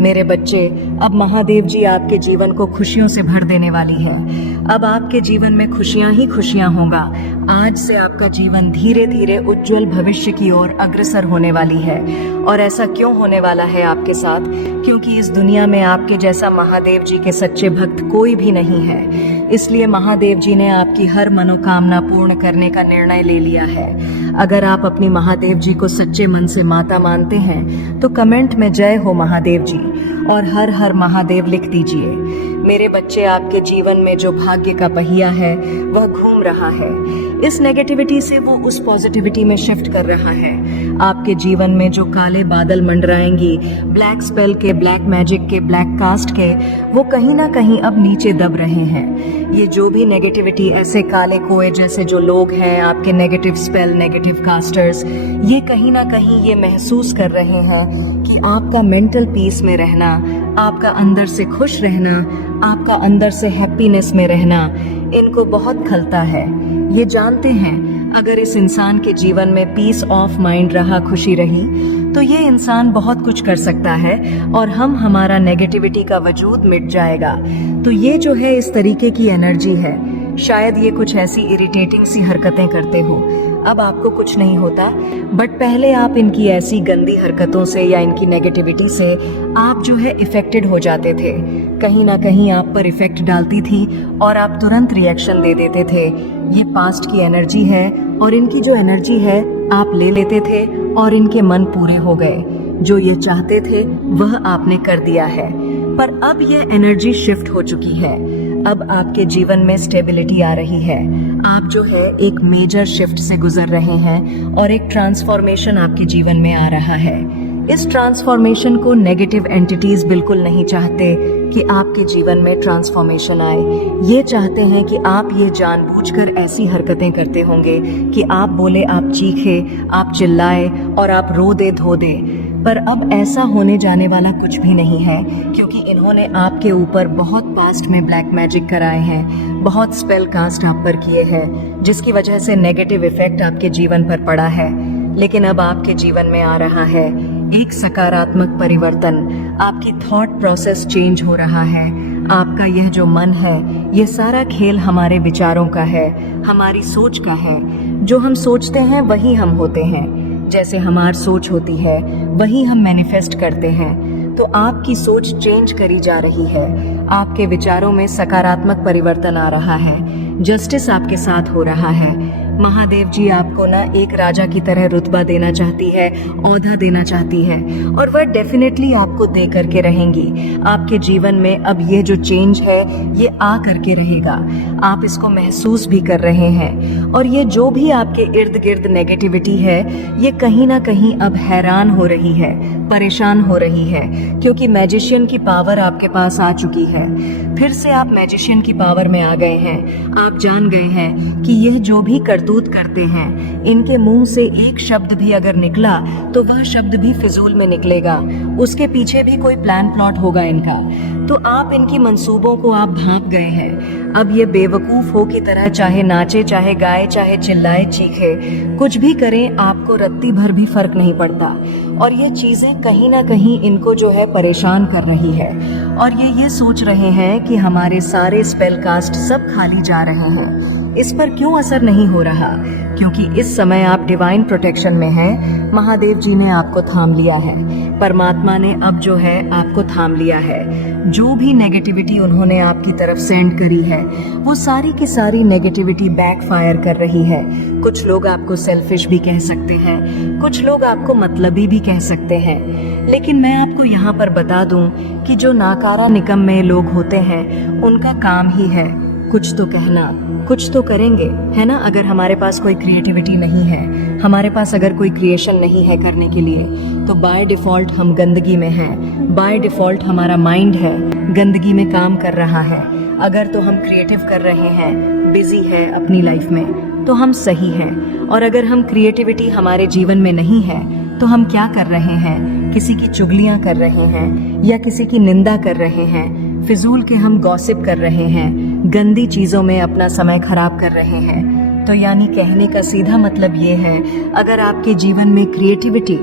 मेरे बच्चे, अब महादेव जी आपके जीवन को खुशियों से भर देने वाली है। अब आपके जीवन में खुशियां ही खुशियां होगा। आज से आपका जीवन धीरे धीरे उज्जवल भविष्य की ओर अग्रसर होने वाली है। और ऐसा क्यों होने वाला है आपके साथ? क्योंकि इस दुनिया में आपके जैसा महादेव जी के सच्चे भक्त कोई भी नहीं है। इसलिए महादेव जी ने आपकी हर मनोकामना पूर्ण करने का निर्णय ले लिया है। अगर आप अपनी महादेव जी को सच्चे मन से माता मानते हैं तो कमेंट में जय हो महादेव जी और हर हर महादेव लिख दीजिए। मेरे बच्चे, आपके जीवन में जो भाग्य का पहिया है वह घूम रहा है। इस नेगेटिविटी से वो उस पॉजिटिविटी में शिफ्ट कर रहा है। आपके जीवन में जो काले बादल मंडराएंगी, ब्लैक स्पेल के, ब्लैक मैजिक के, ब्लैक कास्ट के, वो कहीं ना कहीं अब नीचे दब रहे हैं। ये जो भी नेगेटिविटी, ऐसे काले कोए जैसे जो लोग हैं, आपके नेगेटिव स्पेल, नेगेटिव कास्टर्स, ये कहीं ना कहीं ये महसूस कर रहे हैं कि आपका मेंटल पीस में रहना, आपका अंदर से खुश रहना, आपका अंदर से हैप्पीनेस में रहना इनको बहुत खलता है। ये जानते हैं अगर इस इंसान के जीवन में पीस ऑफ माइंड रहा, खुशी रही, तो ये इंसान बहुत कुछ कर सकता है और हमारा नेगेटिविटी का वजूद मिट जाएगा। तो ये जो है इस तरीके की एनर्जी है। शायद ये कुछ ऐसी इरिटेटिंग सी हरकतें करते हो। अब आपको कुछ नहीं होता, बट पहले आप इनकी ऐसी गंदी हरकतों से या इनकी नेगेटिविटी से आप जो है इफेक्टेड हो जाते थे। कहीं ना कहीं आप पर इफेक्ट डालती थी और आप तुरंत रिएक्शन दे देते थे। ये पास्ट की एनर्जी है और इनकी जो एनर्जी है आप ले लेते थे और इनके मन पूरे हो गए। जो ये चाहते थे वह आपने कर दिया है। पर अब ये एनर्जी शिफ्ट हो चुकी है। अब आपके जीवन में स्टेबिलिटी आ रही है। आप जो है एक मेजर शिफ्ट से गुजर रहे हैं और एक ट्रांसफॉर्मेशन आपके जीवन में आ रहा है। इस ट्रांसफॉर्मेशन को नेगेटिव एंटिटीज बिल्कुल नहीं चाहते कि आपके जीवन में ट्रांसफॉर्मेशन आए। ये चाहते हैं कि आप ये जानबूझकर ऐसी हरकतें करते होंगे कि आप बोले, आप चीखे, आप चिल्लाए और आप रो दे, धो दे। पर अब ऐसा होने जाने वाला कुछ भी नहीं है, क्योंकि इन्होंने आपके ऊपर बहुत पास्ट में ब्लैक मैजिक कराए हैं, बहुत स्पेल कास्ट आप पर किए हैं, जिसकी वजह से नेगेटिव इफेक्ट आपके जीवन पर पड़ा है। लेकिन अब आपके जीवन में आ रहा है एक सकारात्मक परिवर्तन। आपकी थॉट प्रोसेस चेंज हो रहा है। आपका यह जो मन है, यह सारा खेल हमारे विचारों का है, हमारी सोच का है। जो हम सोचते हैं वही हम होते हैं। जैसे हमारी सोच होती है वही हम मैनिफेस्ट करते हैं। तो आपकी सोच चेंज करी जा रही है। आपके विचारों में सकारात्मक परिवर्तन आ रहा है। जस्टिस आपके साथ हो रहा है। महादेव जी आपको ना एक राजा की तरह रुतबा देना चाहती है, औहदा देना चाहती है, और वह डेफिनेटली आपको दे करके रहेंगी। आपके जीवन में अब ये जो चेंज है ये आ करके रहेगा। आप इसको महसूस भी कर रहे हैं। और ये जो भी आपके इर्द गिर्द नेगेटिविटी है, ये कहीं ना कहीं अब हैरान हो रही है, परेशान हो रही है, क्योंकि मैजिशियन की पावर आपके पास आ चुकी है। फिर से आप मैजिशियन की पावर में आ गए हैं। आप जान गए हैं कि यह जो भी करतूत करते हैं, इनके मुंह से एक शब्द भी अगर निकला तो वह शब्द भी फिजूल में निकलेगा। उसके पीछे भी कोई प्लान प्लॉट होगा इनका। तो आप इनकी मंसूबों को आप भांप गए हैं। अब ये बेवकूफ हो की तरह चाहे नाचे, चाहे गाए, चाहे चिल्लाए, चीखे, कुछ भी करें, आपको रत्ती भर भी फर्क नहीं पड़ता। और ये चीजें कहीं ना कहीं इनको जो है परेशान कर रही है। और ये सोच रहे हैं कि हमारे सारे स्पेल कास्ट सब खाली जा रहे हैं। इस पर क्यों असर नहीं हो रहा? क्योंकि इस समय आप डिवाइन प्रोटेक्शन में हैं। महादेव जी ने आपको थाम लिया है। परमात्मा ने अब जो है आपको थाम लिया है। जो भी नेगेटिविटी उन्होंने आपकी तरफ सेंड करी है, वो सारी की सारी नेगेटिविटी बैकफायर कर रही है। कुछ लोग आपको सेल्फिश भी कह सकते हैं, कुछ लोग आपको मतलबी भी कह सकते हैं। लेकिन मैं आपको यहाँ पर बता दूं कि जो नाकारा निकम्मे लोग होते हैं, उनका काम ही है कुछ तो कहना, कुछ तो करेंगे, है ना। अगर हमारे पास कोई क्रिएटिविटी नहीं है, हमारे पास अगर कोई क्रिएशन नहीं है करने के लिए, तो बाय डिफ़ॉल्ट हम गंदगी में हैं। बाय डिफ़ॉल्ट हमारा माइंड है गंदगी में काम कर रहा है। अगर तो हम क्रिएटिव कर रहे हैं, बिजी है अपनी लाइफ में, तो हम सही हैं। और अगर हम क्रिएटिविटी हमारे जीवन में नहीं है, तो हम क्या कर रहे हैं? किसी की चुगलियां कर रहे हैं या किसी की निंदा कर रहे हैं, फिजूल के हम गॉसिप कर रहे हैं, गंदी चीजों में अपना समय खराब कर रहे हैं। तो यानी कहने का सीधा मतलब ये है, अगर आपके जीवन में क्रिएटिविटी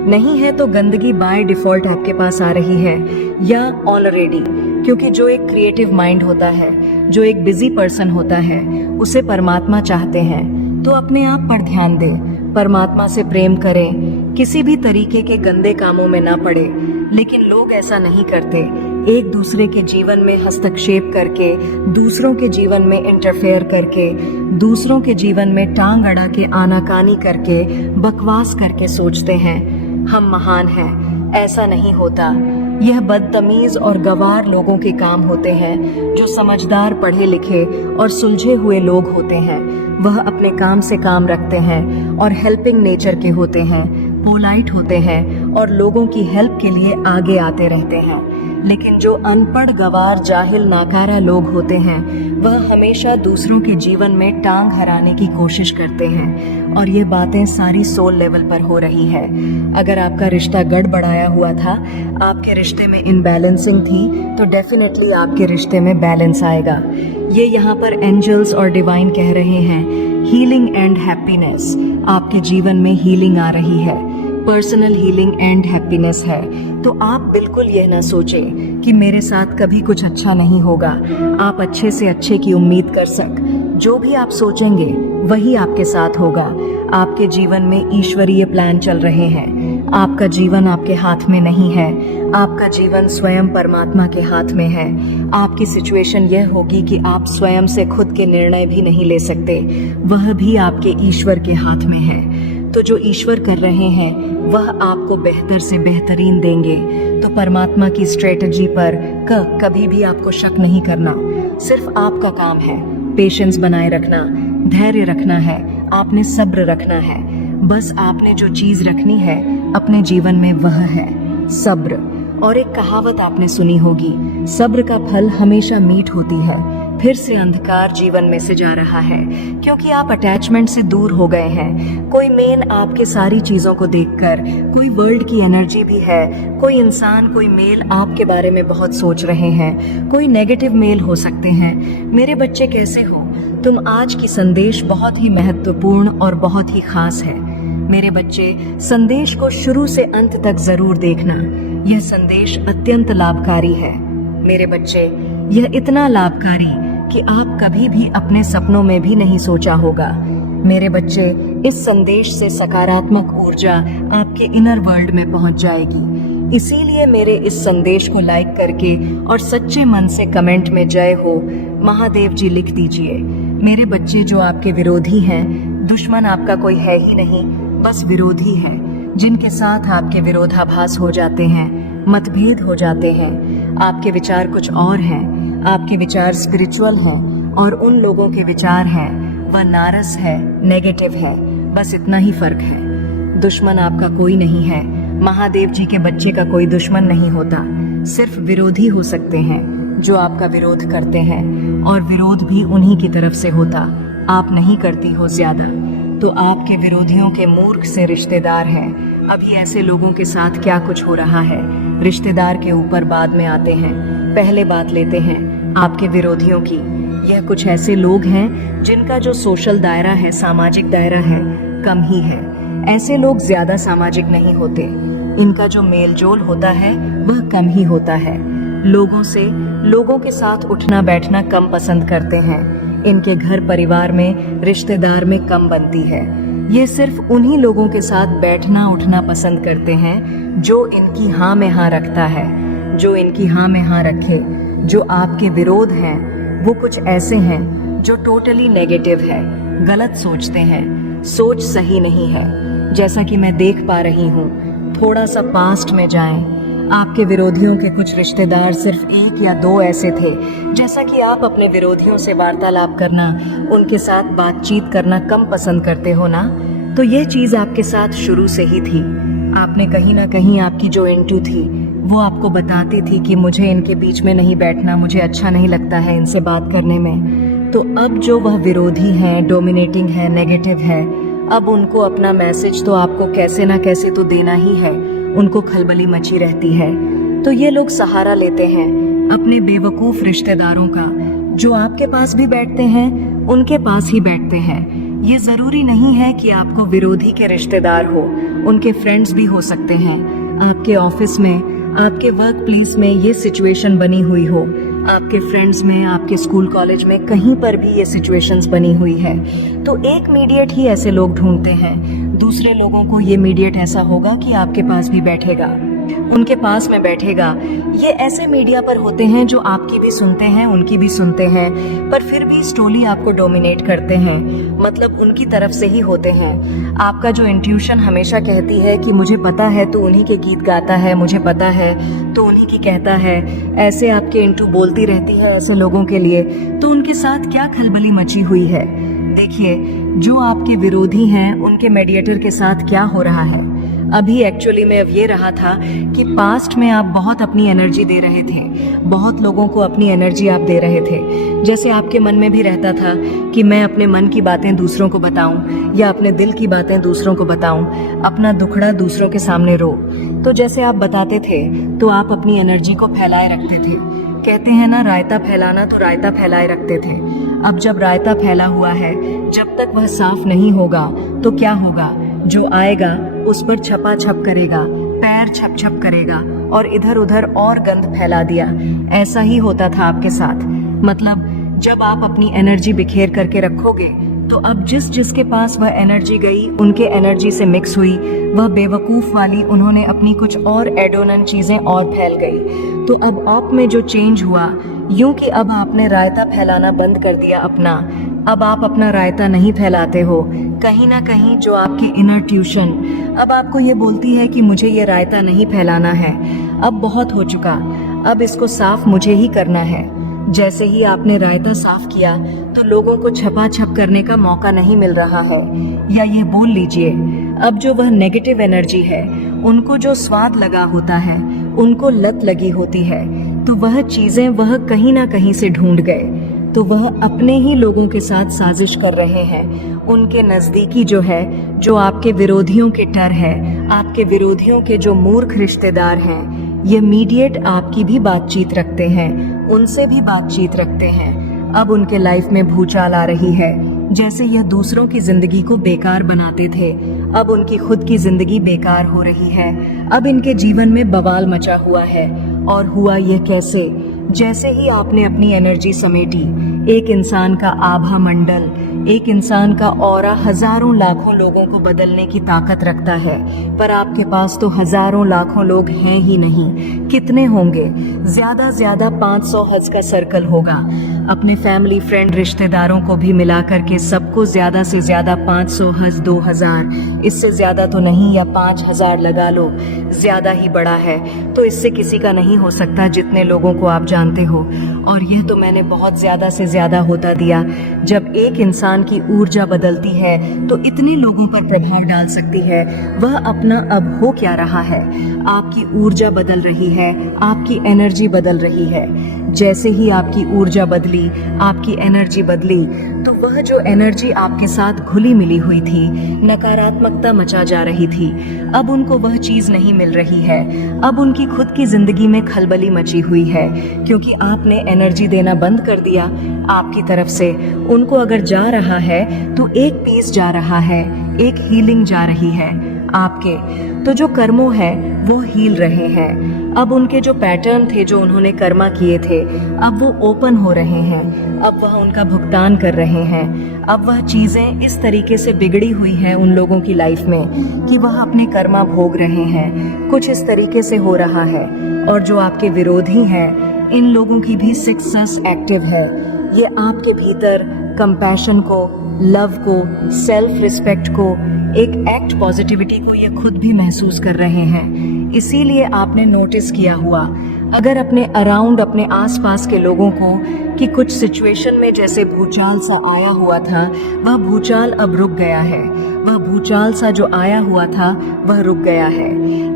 नहीं है तो गंदगी बाय डिफॉल्ट आपके पास आ रही है या ऑलरेडी, क्योंकि जो एक क्रिएटिव माइंड होता है, जो एक बिजी पर्सन होता है, उसे परमात्मा चाहते हैं। तो अपने आप पर ध्यान दें, परमात्मा से प्रेम करें, किसी भी तरीके के गंदे कामों में ना पड़े। लेकिन लोग ऐसा नहीं करते, एक दूसरे के जीवन में हस्तक्षेप करके, दूसरों के जीवन में इंटरफेयर करके, दूसरों के जीवन में टांग अड़ा के आनाकानी करके, बकवास करके सोचते हैं हम महान हैं। ऐसा नहीं होता। यह बदतमीज और गवार लोगों के काम होते हैं। जो समझदार, पढ़े लिखे और सुलझे हुए लोग होते हैं, वह अपने काम से काम रखते हैं और हेल्पिंग नेचर के होते हैं, पोलाइट होते हैं और लोगों की हेल्प के लिए आगे आते रहते हैं। लेकिन जो अनपढ़, गवार, जाहिल, नाकारा लोग होते हैं, वह हमेशा दूसरों के जीवन में टांग हराने की कोशिश करते हैं। और ये बातें सारी सोल लेवल पर हो रही है। अगर आपका रिश्ता गड़बड़ाया हुआ था, आपके रिश्ते में इनबैलेंसिंग थी, तो डेफिनेटली आपके रिश्ते में बैलेंस आएगा। ये यहाँ पर एंजल्स और डिवाइन कह रहे हैं, हीलिंग एंड हैप्पीनेस। आपके जीवन में हीलिंग आ रही है, पर्सनल हीलिंग एंड हैप्पीनेस है। तो आप बिल्कुल यह ना सोचें कि मेरे साथ कभी कुछ अच्छा नहीं होगा। आप अच्छे से अच्छे की उम्मीद कर जो भी आप सोचेंगे वही आपके साथ होगा। आपके जीवन में ईश्वरीय प्लान चल रहे हैं। आपका जीवन आपके हाथ में नहीं है, आपका जीवन स्वयं परमात्मा के हाथ में है। आपकी सिचुएशन यह होगी कि आप स्वयं से खुद के निर्णय भी नहीं ले सकते, वह भी आपके ईश्वर के हाथ में है। तो जो ईश्वर कर रहे हैं वह आपको बेहतर से बेहतरीन देंगे। तो परमात्मा की स्ट्रेटजी पर कभी भी आपको शक नहीं करना। सिर्फ आपका काम है पेशेंस बनाए रखना, धैर्य रखना है, आपने सब्र रखना है। बस आपने जो चीज रखनी है अपने जीवन में वह है सब्र। और एक कहावत आपने सुनी होगी, सब्र का फल हमेशा मीठ होती है। फिर से अंधकार जीवन में से जा रहा है क्योंकि आप अटैचमेंट से दूर हो गए हैं। कोई मेन आपके सारी चीजों को देखकर, कोई वर्ल्ड की एनर्जी भी है, कोई इंसान, कोई मेल आपके बारे में बहुत सोच रहे हैं, कोई नेगेटिव मेल हो सकते हैं। मेरे बच्चे कैसे हो तुम? आज की संदेश बहुत ही महत्वपूर्ण और बहुत ही खास है। मेरे बच्चे, संदेश को शुरू से अंत तक जरूर देखना। यह संदेश अत्यंत लाभकारी है। मेरे बच्चे, यह इतना लाभकारी कि आप कभी भी अपने सपनों में भी नहीं सोचा होगा। मेरे बच्चे, इस संदेश से सकारात्मक ऊर्जा आपके इनर वर्ल्ड में पहुंच जाएगी। इसीलिए मेरे इस संदेश को लाइक करके और सच्चे मन से कमेंट में जय हो महादेव जी लिख दीजिए। मेरे बच्चे, जो आपके विरोधी हैं, दुश्मन आपका कोई है ही नहीं, बस विरोधी है, जिनके साथ आपके विरोधाभास हो जाते हैं, मतभेद हो जाते हैं। आपके विचार कुछ और हैं, आपके विचार स्पिरिचुअल हैं और उन लोगों के विचार हैं वह नारस है, नेगेटिव है। बस इतना ही फर्क है। दुश्मन आपका कोई नहीं है। महादेव जी के बच्चे का कोई दुश्मन नहीं होता, सिर्फ विरोधी हो सकते हैं जो आपका विरोध करते हैं, और विरोध भी उन्हीं की तरफ से होता, आप नहीं करती हो ज्यादा। तो आपके विरोधियों के मूर्ख से रिश्तेदार हैं। अभी ऐसे लोगों के साथ क्या कुछ हो रहा है, रिश्तेदार के ऊपर बाद में आते हैं, पहले बात लेते हैं आपके विरोधियों की। यह कुछ ऐसे लोग हैं जिनका जो सोशल दायरा है, सामाजिक दायरा है, कम ही है। ऐसे लोग ज्यादा सामाजिक नहीं होते, इनका जो मेल जोल होता है वह कम ही होता है। लोगों के साथ उठना बैठना कम पसंद करते हैं। इनके घर परिवार में, रिश्तेदार में कम बनती है। ये सिर्फ उन्हीं लोगों के साथ बैठना उठना पसंद करते हैं जो इनकी हाँ में हाँ रखता है, जो इनकी हाँ में हाँ रखे। जो आपके विरोध हैं वो कुछ ऐसे हैं जो टोटली नेगेटिव है, गलत सोचते हैं, सोच सही नहीं है। जैसा कि मैं देख पा रही हूँ, थोड़ा सा पास्ट में जाएं, आपके विरोधियों के कुछ रिश्तेदार सिर्फ 1 या 2 ऐसे थे। जैसा कि आप अपने विरोधियों से वार्तालाप करना, उनके साथ बातचीत करना कम पसंद करते हो ना, तो यह चीज आपके साथ शुरू से ही थी। आपने कहीं ना कहीं, आपकी जो इंटू थी वो आपको बताती थी कि मुझे इनके बीच में नहीं बैठना, मुझे अच्छा नहीं लगता है इनसे बात करने में। तो अब जो वह विरोधी हैं, डोमिनेटिंग है, नेगेटिव है, अब उनको अपना मैसेज तो आपको कैसे ना कैसे तो देना ही है। उनको खलबली मची रहती है। तो ये लोग सहारा लेते हैं अपने बेवकूफ रिश्तेदारों का, जो आपके पास भी बैठते हैं, उनके पास ही बैठते हैं। ये जरूरी नहीं है कि आपको विरोधी के रिश्तेदार हो, उनके फ्रेंड्स भी हो सकते हैं। आपके ऑफिस में, आपके वर्क प्लेस में ये सिचुएशन बनी हुई हो, आपके फ्रेंड्स में, आपके स्कूल कॉलेज में, कहीं पर भी ये सिचुएशंस बनी हुई है, तो एक मीडिएट ही ऐसे लोग ढूंढते हैं। दूसरे लोगों को ये मीडिएट ऐसा होगा कि आपके पास भी बैठेगा, उनके पास में बैठेगा। ये ऐसे मीडिया पर होते हैं जो आपकी भी सुनते हैं, उनकी भी सुनते हैं, पर फिर भी स्टोरी आपको डोमिनेट करते हैं, मतलब उनकी तरफ से ही होते हैं। आपका जो इंट्यूशन हमेशा कहती है कि मुझे पता है तो उन्हीं के गीत गाता है, मुझे पता है तो उन्हीं की कहता है, ऐसे आपके इंटू बोलती रहती है ऐसे लोगों के लिए, तो उनके साथ क्या खलबली मची हुई है। देखिए, जो आपके विरोधी हैं उनके मेडिएटर के साथ क्या हो रहा है। अभी एक्चुअली में अब ये रहा था कि पास्ट में आप बहुत अपनी एनर्जी दे रहे थे, बहुत लोगों को अपनी एनर्जी आप दे रहे थे। जैसे आपके मन में भी रहता था कि मैं अपने मन की बातें दूसरों को बताऊं या अपने दिल की बातें दूसरों को बताऊं, अपना दुखड़ा दूसरों के सामने रो। तो जैसे आप बताते थे तो आप अपनी एनर्जी को फैलाए रखते थे। कहते हैं ना, रायता फैलाना, तो रायता फैलाए रखते थे। अब जब रायता फैला हुआ है, जब तक वह साफ नहीं होगा तो क्या होगा, जो आएगा उस पर छपा छप करेगा, पैर छप छप करेगा और इधर उधर और गंद फैला दिया। ऐसा ही होता था आपके साथ। मतलब जब आप अपनी एनर्जी बिखेर करके रखोगे तो अब जिसके पास वह एनर्जी गई, उनके एनर्जी से मिक्स हुई, वह बेवकूफ वाली उन्होंने अपनी कुछ और एडोनन चीजें और फैल गई। तो अब आप में जो चेंज हुआ, यूं कि अब आपने रायता फैलाना बंद कर दिया अपना। अब आप अपना रायता नहीं फैलाते हो। कहीं ना कहीं जो आपकी इनर ट्यूशन अब आपको ये बोलती है कि मुझे ये रायता नहीं फैलाना है, अब बहुत हो चुका, अब इसको साफ मुझे ही करना है। जैसे ही आपने रायता साफ किया तो लोगों को छपा छप करने का मौका नहीं मिल रहा है। या ये बोल लीजिए, अब जो वह नेगेटिव एनर्जी है, उनको जो स्वाद लगा होता है, उनको लत लगी होती है, तो वह चीजें वह कहीं ना कहीं से ढूंढ गए। तो वह अपने ही लोगों के साथ साजिश कर रहे हैं। उनके नजदीकी जो है, जो आपके विरोधियों के टर है, आपके विरोधियों के जो मूर्ख रिश्तेदार हैं, ये मीडिएट आपकी भी बातचीत रखते हैं, उनसे भी बातचीत रखते हैं। अब उनके लाइफ में भूचाल आ रही है। जैसे यह दूसरों की जिंदगी को बेकार बनाते थे, अब उनकी खुद की जिंदगी बेकार हो रही है। अब इनके जीवन में बवाल मचा हुआ है। और हुआ यह कैसे? जैसे ही आपने अपनी एनर्जी समेटी, एक इंसान का आभा मंडल, एक इंसान का ऑरा हजारों लाखों लोगों को बदलने की ताकत रखता है, पर आपके पास तो हजारों लाखों लोग हैं ही नहीं। कितने होंगे? ज्यादा 500 हज का सर्कल होगा। अपने फैमिली, फ्रेंड, रिश्तेदारों को भी मिला करके सबको ज्यादा से ज्यादा 500 हज, 2000, इससे ज्यादा तो नहीं, या 5000 लगा लो, ज्यादा ही बड़ा है। तो इससे किसी का नहीं हो सकता जितने लोगों को आप जानते हो। और यह तो मैंने बहुत ज्यादा से ज्यादा होता दिया। जब एक इंसान की ऊर्जा बदलती है तो इतने लोगों पर प्रभाव डाल सकती है। वह अपना अब हो क्या रहा है? आपकी ऊर्जा बदल रही है, आपकी एनर्जी बदल रही है। जैसे ही आपकी ऊर्जा बदली, आपकी एनर्जी बदली, तो वह जो एनर्जी आपके साथ घुली मिली हुई थी, नकारात्मकता मचा जा रही थी, अब उनको वह चीज नहीं मिल रही है। अब उनकी खुद की जिंदगी में खलबली मची हुई है, क्योंकि आपने एनर्जी देना बंद कर दिया आपकी तरफ से। उनको अगर जा रहा है तो एक पीस जा रहा है, एक हीलिंग जा रही है आपके। तो जो कर्मों है वो हील रहे हैं। अब उनके जो पैटर्न थे, जो उन्होंने कर्मा किए थे, अब वो ओपन हो रहे हैं। अब वह उनका भुगतान कर रहे हैं। अब वह चीजें इस तरीके से बिगड़ी हुई है उन लोगों की लाइफ में कि वह अपने कर्मा भोग रहे हैं। कुछ इस तरीके से हो रहा है। और जो आपके विरोधी हैं, इन लोगों की भी 6 सेंस एक्टिव है। ये आपके भीतर कंपैशन को, लव को, सेल्फ रिस्पेक्ट को, एक एक्ट पॉजिटिविटी को ये खुद भी महसूस कर रहे हैं। इसीलिए आपने नोटिस किया हुआ, अगर अपने अराउंड, अपने आसपास के लोगों को कि कुछ सिचुएशन में जैसे भूचाल सा आया हुआ था, वह भूचाल अब रुक गया है। वह भूचाल सा जो आया हुआ था वह रुक गया है।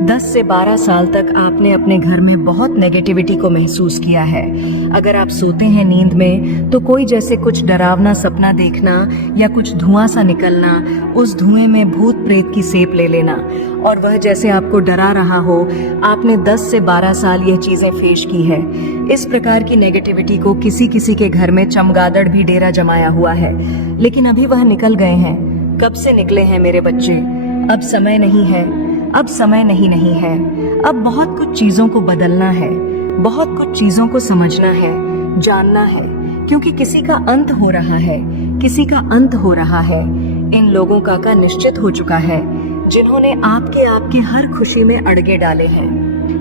10 से 12 साल तक आपने अपने घर में बहुत नेगेटिविटी को महसूस किया है। अगर आप सोते हैं नींद में तो कोई जैसे कुछ डरावना सपना देखना या कुछ धुआं सा निकलना, उस धुएं में भूत प्रेत की सेप ले लेना और वह जैसे आपको डरा रहा हो, आपने 10 से 12 साल यह चीजें फेस की है। इस प्रकार की नेगेटिविटी को किसी किसी के घर में चमगादड़ भी डेरा जमाया हुआ है, लेकिन अभी वह निकल गए हैं। कब से निकले हैं मेरे बच्चे? अब समय नहीं है, अब समय नहीं है। अब बहुत कुछ चीजों को बदलना है, बहुत कुछ चीजों को समझना है, जानना है, क्योंकि किसी का अंत हो रहा है, किसी का अंत हो रहा है। इन लोगों का निश्चित हो चुका है, जिन्होंने आपके हर खुशी में अड़गे डाले हैं।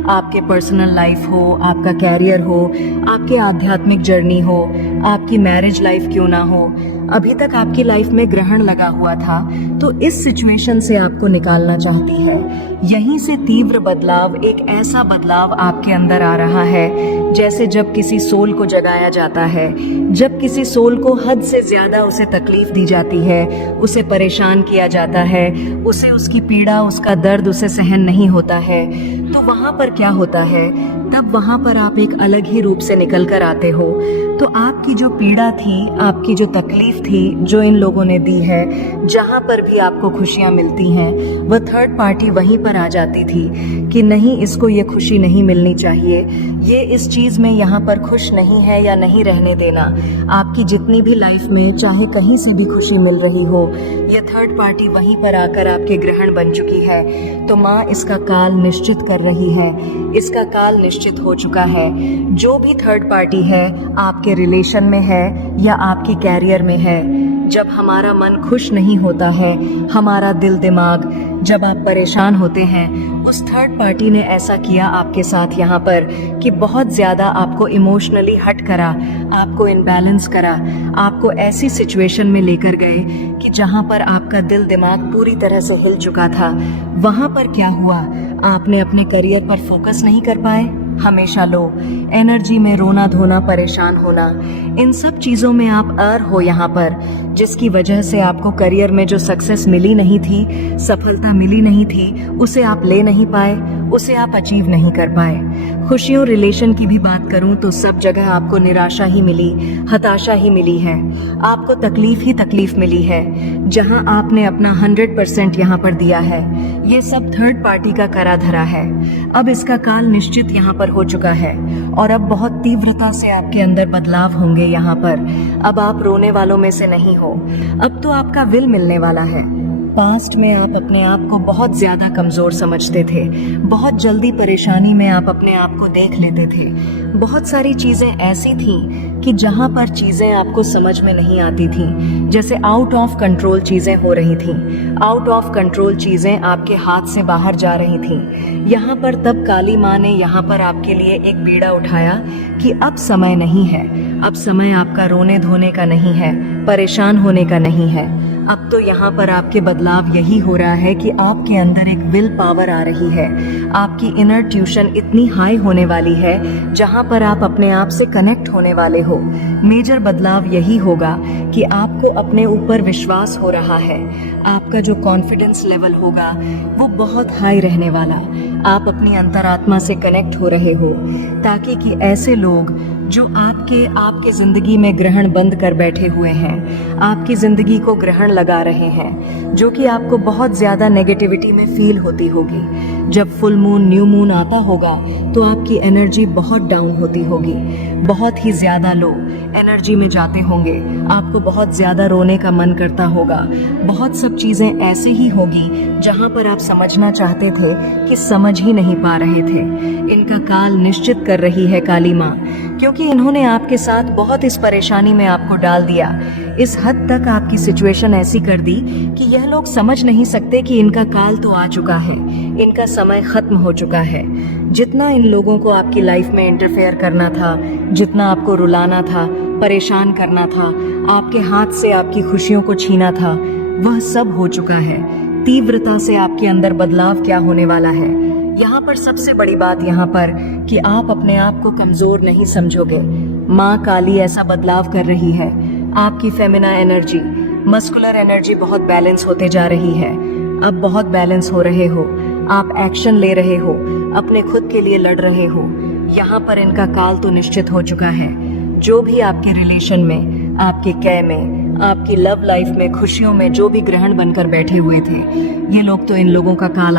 आपके पर्सनल लाइफ हो, आपका कैरियर हो, आपके आध्यात्मिक जर्नी हो, आपकी मैरिज लाइफ क्यों ना हो, अभी तक आपकी लाइफ में ग्रहण लगा हुआ था, तो इस सिचुएशन से आपको निकालना चाहती है। यहीं से तीव्र बदलाव, एक ऐसा बदलाव आपके अंदर आ रहा है जैसे जब किसी सोल को जगाया जाता है, जब किसी सोल को हद से ज्यादा उसे तकलीफ दी जाती है, उसे परेशान किया जाता है, उसे उसकी पीड़ा, उसका दर्द उसे सहन नहीं होता है, तो वहां पर क्या होता है, तब वहां पर आप एक अलग ही रूप से निकल कर आते हो। तो आपकी जो पीड़ा थी, आपकी जो तकलीफ थी, जो इन लोगों ने दी है, जहां पर भी आपको खुशियां मिलती हैं, वह थर्ड पार्टी वहीं पर आ जाती थी कि नहीं, इसको ये खुशी नहीं मिलनी चाहिए, ये इस चीज में यहाँ पर खुश नहीं है या नहीं रहने देना। आपकी जितनी भी लाइफ में चाहे कहीं से भी खुशी मिल रही हो, ये थर्ड पार्टी वहीं पर आकर आपके ग्रहण बन चुकी है। तो माँ इसका काल निश्चित कर रही है, इसका काल निश्चित हो चुका है। जो भी थर्ड पार्टी है, आपके रिलेशन में है या आपके कैरियर में है, जब हमारा मन खुश नहीं होता है, हमारा दिल दिमाग, जब आप परेशान होते हैं, उस थर्ड पार्टी ने ऐसा किया आपके साथ यहाँ पर कि बहुत ज़्यादा आपको इमोशनली हट करा, आपको इनबैलेंस करा, आपको ऐसी सिचुएशन में लेकर गए कि जहाँ पर आपका दिल दिमाग पूरी तरह से हिल चुका था। वहाँ पर क्या हुआ, आपने अपने करियर पर फोकस नहीं कर पाए, हमेशा लो एनर्जी में रोना धोना, परेशान होना, इन सब चीज़ों में आप हो यहाँ पर, जिसकी वजह से आपको करियर में जो सक्सेस मिली नहीं थी, सफलता मिली नहीं थी, उसे आप ले नहीं पाए, उसे आप अचीव नहीं कर पाए। खुशियों रिलेशन की भी बात करूं तो सब जगह आपको निराशा ही मिली, हताशा ही मिली है, आपको तकलीफ ही तकलीफ मिली है। जहां आपने अपना 100% यहाँ पर दिया है, ये सब थर्ड पार्टी का करा धरा है। अब इसका काल निश्चित यहाँ पर हो चुका है और अब बहुत तीव्रता से आपके अंदर बदलाव होंगे यहाँ पर। अब आप रोने वालों में से नहीं हो, अब तो आपका विल मिलने वाला है। पास्ट में आप अपने आप को बहुत ज़्यादा कमज़ोर समझते थे, बहुत जल्दी परेशानी में आप अपने आप को देख लेते थे। बहुत सारी चीज़ें ऐसी थीं कि जहाँ पर चीज़ें आपको समझ में नहीं आती थीं, जैसे आउट ऑफ कंट्रोल चीज़ें हो रही थीं, आउट ऑफ कंट्रोल चीज़ें आपके हाथ से बाहर जा रही थीं। यहाँ पर तब काली माँ ने यहाँ पर आपके लिए एक बीड़ा उठाया कि अब समय नहीं है, अब समय आपका रोने धोने का नहीं है, परेशान होने का नहीं है। अब तो यहाँ पर आपके बदलाव यही हो रहा है कि आपके अंदर एक विल पावर आ रही है, आपकी इनर ट्यूशन इतनी हाई होने वाली है जहाँ पर आप अपने आप से कनेक्ट होने वाले हो। मेजर बदलाव यही होगा कि आपको अपने ऊपर विश्वास हो रहा है, आपका जो कॉन्फिडेंस लेवल होगा वो बहुत हाई रहने वाला। आप अपनी अंतरात्मा से कनेक्ट हो रहे हो ताकि कि ऐसे लोग जो आपके जिंदगी में ग्रहण बंद कर बैठे हुए हैं, आपकी जिंदगी को ग्रहण लगा रहे हैं, जो कि आपको बहुत ज्यादा नेगेटिविटी में फील होती होगी। जब फुल मून, न्यू मून आता होगा तो आपकी एनर्जी बहुत डाउन होती होगी, बहुत ही ज्यादा लो एनर्जी में जाते होंगे, आपको बहुत ज्यादा रोने का मन करता होगा। बहुत सब चीजें ऐसे ही होगी जहां पर आप समझना चाहते थे कि समझ ही नहीं पा रहे थे। इनका काल निश्चित कर रही है काली माँ, क्योंकि इन्होंने आपके साथ बहुत इस परेशानी में आपको डाल दिया, इस हद तक आपकी सिचुएशन ऐसी कर दी कि यह लोग समझ नहीं सकते कि इनका काल तो आ चुका है, इनका समय खत्म हो चुका है। जितना इन लोगों को आपकी लाइफ में इंटरफेयर करना था, जितना आपको रुलाना था, परेशान करना था, आपके हाथ से आपकी खुशियों को छीना था, वह सब हो चुका है। तीव्रता से आपके अंदर बदलाव क्या होने वाला है, यहाँ पर सबसे बड़ी बात यहाँ पर कि आप अपने आप को कमजोर नहीं समझोगे। माँ काली ऐसा बदलाव कर रही है, आपकी फेमिना एनर्जी, मस्कुलर एनर्जी बहुत बैलेंस होते जा रही है। अब बहुत बैलेंस हो रहे हो, आप एक्शन ले रहे हो, अपने खुद के लिए लड़ रहे हो। यहाँ पर इनका काल तो निश्चित हो चुका है। जो भी आपके रिलेशन में, आपके कै में, आपकी लव लाइफ में, खुशियों में जो भी ग्रहण बनकर बैठे हुए थे, ये लोग तो इन लोगों का काल